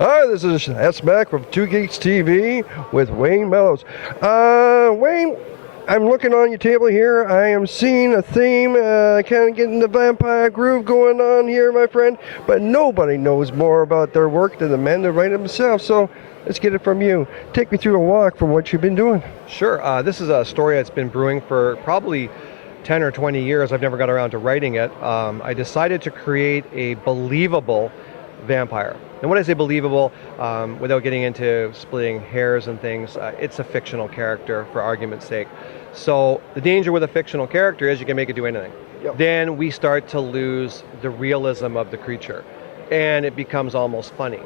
Hi, this is S. Mac from Two Geeks TV with Wayne Mallows. Wayne, I'm looking on your table here. I am seeing a theme, kind of getting the vampire groove going on here, my friend. But nobody knows more about their work than the men that write it themselves. So let's get it from you. Take me through a walk from what you've been doing. Sure. This is a story that's been brewing for probably 10 or 20 years. I've never got around to writing it. I decided to create a believable vampire. And when I say believable, without getting into splitting hairs and things, it's a fictional character for argument's sake. So the danger with a fictional character is you can make it do anything. Yep. Then we start to lose the realism of the creature, and it becomes almost funny.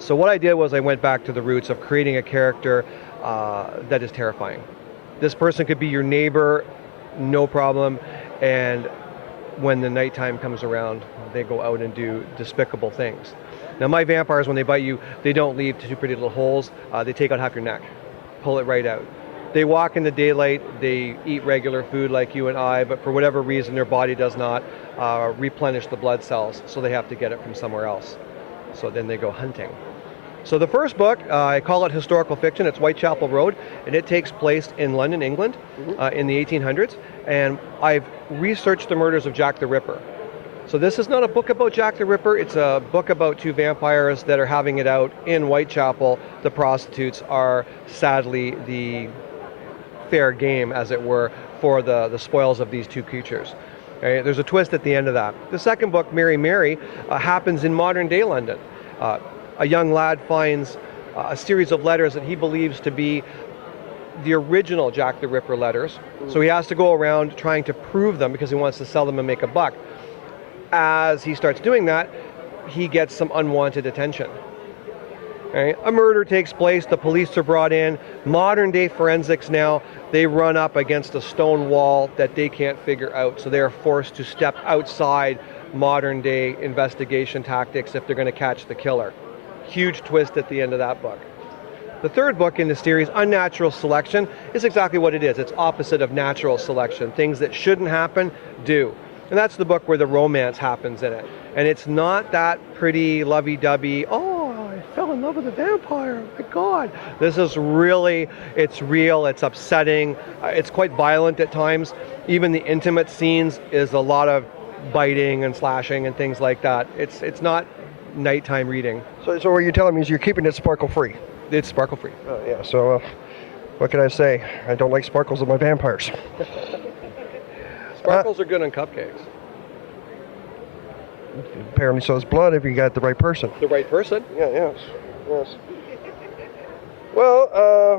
So what I did was I went back to the roots of creating a character that is terrifying. This person could be your neighbor, no problem, and when the nighttime comes around, they go out and do despicable things. Now my vampires, when they bite you, they don't leave two pretty little holes. They take out half your neck, pull it right out. They walk in the daylight, they eat regular food like you and I, but for whatever reason their body does not replenish the blood cells, so they have to get it from somewhere else. So then they go hunting. So the first book, I call it historical fiction. It's Whitechapel Road, and it takes place in London, England, in the 1800s. And I've researched the murders of Jack the Ripper. So this is not a book about Jack the Ripper. It's a book about two vampires that are having it out in Whitechapel. The prostitutes are sadly the fair game, as it were, for the spoils of these two creatures. Okay, there's a twist at the end of that. The second book, Mary Mary, happens in modern day London. A young lad finds a series of letters that he believes to be the original Jack the Ripper letters. So he has to go around trying to prove them because he wants to sell them and make a buck. As he starts doing that, he gets some unwanted attention. Okay? A murder takes place, the police are brought in, modern day forensics now, they run up against a stone wall that they can't figure out, so they are forced to step outside modern day investigation tactics if they're going to catch the killer. Huge twist at the end of that book. The third book in the series, Unnatural Selection, is exactly what it is. It's opposite of natural selection. Things that shouldn't happen, do. And that's the book where the romance happens in it. And it's not that pretty lovey-dovey, oh, I fell in love with a vampire, my God. This is really, it's real, it's upsetting, it's quite violent at times. Even the intimate scenes is a lot of biting and slashing and things like that. It's not nighttime reading. So what you're telling me is you're keeping it sparkle-free. It's sparkle-free. Yeah, so what can I say? I don't like sparkles in my vampires. Sparkles are good on cupcakes. Apparently so is blood if you got the right person. The right person? Yeah, yes. Well,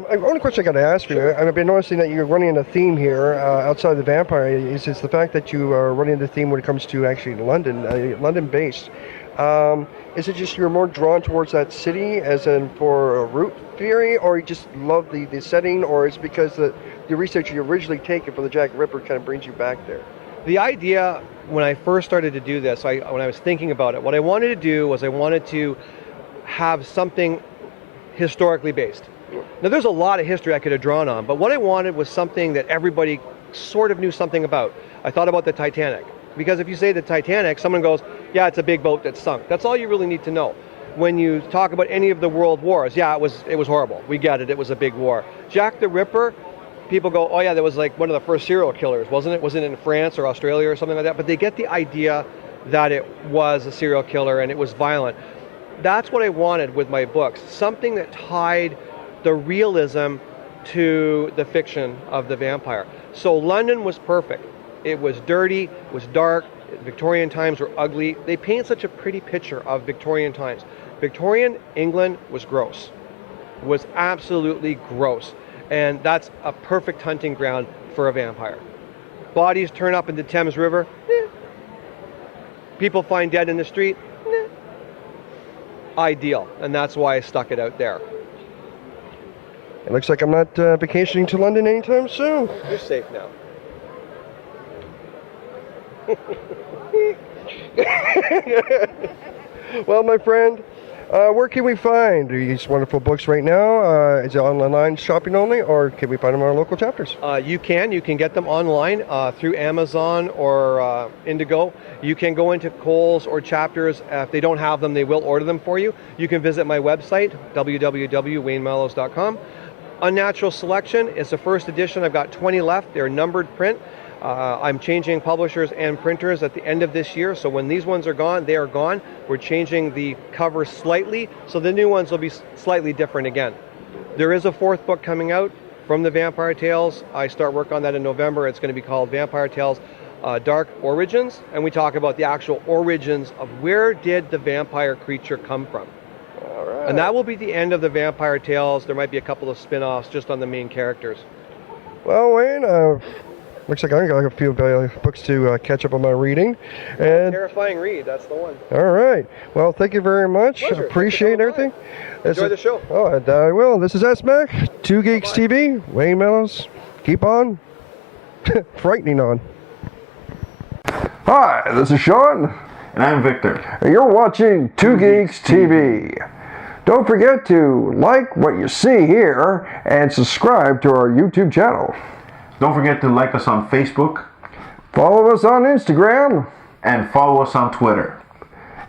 the only question I got to ask you, I've been noticing that you're running a theme here outside the vampire, is the fact that you are running the theme when it comes to actually London, London-based. Is it just you're more drawn towards that city as in for a root theory, or you just love the setting, or is it because the research you originally taken for the Jack Ripper kind of brings you back there? The idea, when I first started to do this, when I was thinking about it, what I wanted to do was I wanted to have something historically based. Now there's a lot of history I could have drawn on, but what I wanted was something that everybody sort of knew something about. I thought about the Titanic, because if you say the Titanic, someone goes, yeah, it's a big boat that sunk. That's all you really need to know. When you talk about any of the world wars, yeah, it was horrible. We get it, it was a big war. Jack the Ripper, people go, oh yeah, that was like one of the first serial killers, wasn't it? Wasn't it in France or Australia or something like that? But they get the idea that it was a serial killer and it was violent. That's what I wanted with my books, something that tied the realism to the fiction of the vampire. So London was perfect. It was dirty, it was dark, Victorian times were ugly. They paint such a pretty picture of Victorian times. Victorian England was gross, was absolutely gross. And that's a perfect hunting ground for a vampire. Bodies turn up in the Thames River, people find dead in the street, ideal. And that's why I stuck it out there. It looks like I'm not vacationing to London anytime soon. You're safe now. Well, my friend, Where can we find these wonderful books right now? Is it online shopping only, or can we find them in our local chapters? You can get them online through Amazon or Indigo. You can go into Kohl's or Chapters. If they don't have them, they will order them for you. You can visit my website, www.waynemallows.com. Unnatural Selection is the first edition. I've got 20 left. They're numbered print. I'm changing publishers and printers at the end of this year, so when these ones are gone, they are gone. We're changing the cover slightly, so the new ones will be slightly different again. There is a fourth book coming out from the Vampire Tales. I start work on that in November. It's going to be called Vampire Tales Dark Origins, and we talk about the actual origins of where did the vampire creature come from. All right. And that will be the end of the Vampire Tales. There might be a couple of spin-offs just on the main characters. Well, Wayne, looks like I got a few books to catch up on my reading. And Terrifying read, that's the one. all right. Well, thank you very much. Pleasure. Appreciate everything. Enjoy the show. Oh, and I will. This is SMAC, Two Geeks TV. Wayne Mallows. Keep on frightening on. Hi, this is Sean. And I'm Victor. And you're watching Two Geeks TV. Don't forget to like what you see here and subscribe to our YouTube channel. Don't forget to like us on Facebook. Follow us on Instagram. And follow us on Twitter.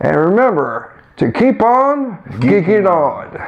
And remember to keep on geeking on.